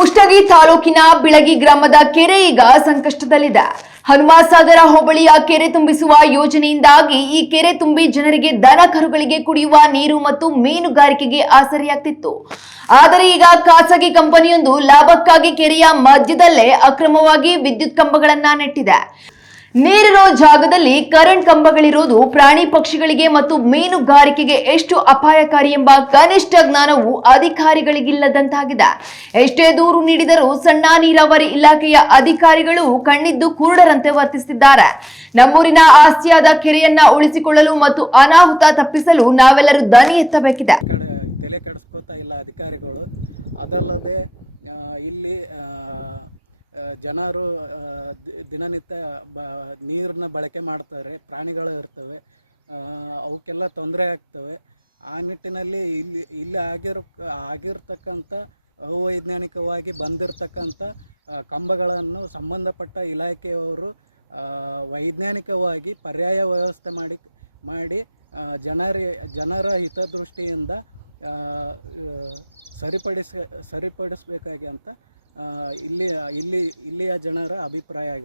ಕುಷ್ಟಗಿ ತಾಲೂಕಿನ ಬಿಳಗಿ ಗ್ರಾಮದ ಕೆರೆ ಈಗ ಸಂಕಷ್ಟದಲ್ಲಿದೆ. ಹನುಮಸಾಗರ ಹೋಬಳಿಯ ಕೆರೆ ತುಂಬಿಸುವ ಯೋಜನೆಯಿಂದಾಗಿ ಈ ಕೆರೆ ತುಂಬಿ ಜನರಿಗೆ ದನ ಕರುಗಳಿಗೆ ಕುಡಿಯುವ ನೀರು ಮತ್ತು ಮೀನುಗಾರಿಕೆಗೆ ಆಸರೆಯಾಗ್ತಿತ್ತು. ಆದರೆ ಈಗ ಖಾಸಗಿ ಕಂಪನಿಯೊಂದು ಲಾಭಕ್ಕಾಗಿ ಕೆರೆಯ ಮಧ್ಯದಲ್ಲೇ ಅಕ್ರಮವಾಗಿ ವಿದ್ಯುತ್ ಕಂಬಗಳನ್ನ ನೆಟ್ಟಿದೆ. ನೀರಿರೋ ಜಾಗದಲ್ಲಿ ಕರೆಂಟ್ ಕಂಬಗಳಿರೋದು ಪ್ರಾಣಿ ಪಕ್ಷಿಗಳಿಗೆ ಮತ್ತು ಮೀನುಗಾರಿಕೆಗೆ ಎಷ್ಟು ಅಪಾಯಕಾರಿ ಎಂಬ ಕನಿಷ್ಠ ಜ್ಞಾನವು ಅಧಿಕಾರಿಗಳಿಗಿಲ್ಲದಂತಾಗಿದೆ. ಎಷ್ಟೇ ದೂರು ನೀಡಿದರೂ ಸಣ್ಣ ನೀರಾವರಿ ಇಲಾಖೆಯ ಅಧಿಕಾರಿಗಳು ಕಣ್ಣಿದ್ದು ಕುರುಡರಂತೆ ವರ್ತಿಸುತ್ತಿದ್ದಾರೆ. ನಮ್ಮೂರಿನ ಆಸ್ತಿಯಾದ ಕೆರೆಯನ್ನ ಉಳಿಸಿಕೊಳ್ಳಲು ಮತ್ತು ಅನಾಹುತ ತಪ್ಪಿಸಲು ನಾವೆಲ್ಲರೂ ದನಿ ಎತ್ತಬೇಕಿದೆ. ತಲೆ ಕೆಡಿಸ್ಕೋತಾ ಇಲ್ಲ ಅಧಿಕಾರಿಗಳು. ಅದಲ್ಲದೆ ಇಲ್ಲಿ ಜನರು ದಿನನಿತ್ಯ ನೀರನ್ನ ಬಳಕೆ ಮಾಡ್ತಾರೆ, ಪ್ರಾಣಿಗಳು ಇರ್ತವೆ, ಅವಕ್ಕೆಲ್ಲ ತೊಂದರೆ ಆಗ್ತವೆ. ಆ ನಿಟ್ಟಿನಲ್ಲಿ ಇಲ್ಲಿ ಆಗಿರ್ತಕ್ಕಂಥ ಅವೈಜ್ಞಾನಿಕವಾಗಿ ಬಂದಿರತಕ್ಕಂಥ ಕಂಬಗಳನ್ನು ಸಂಬಂಧಪಟ್ಟ ಇಲಾಖೆಯವರು ವೈಜ್ಞಾನಿಕವಾಗಿ ಪರ್ಯಾಯ ವ್ಯವಸ್ಥೆ ಮಾಡಿ ಜನರ ಹಿತದೃಷ್ಟಿಯಿಂದ ಸರಿಪಡಿಸಬೇಕಾಗಿ ಅಂತ ಇಲ್ಲಿಯ ಜನರ ಅಭಿಪ್ರಾಯ ಆಗಿದೆ.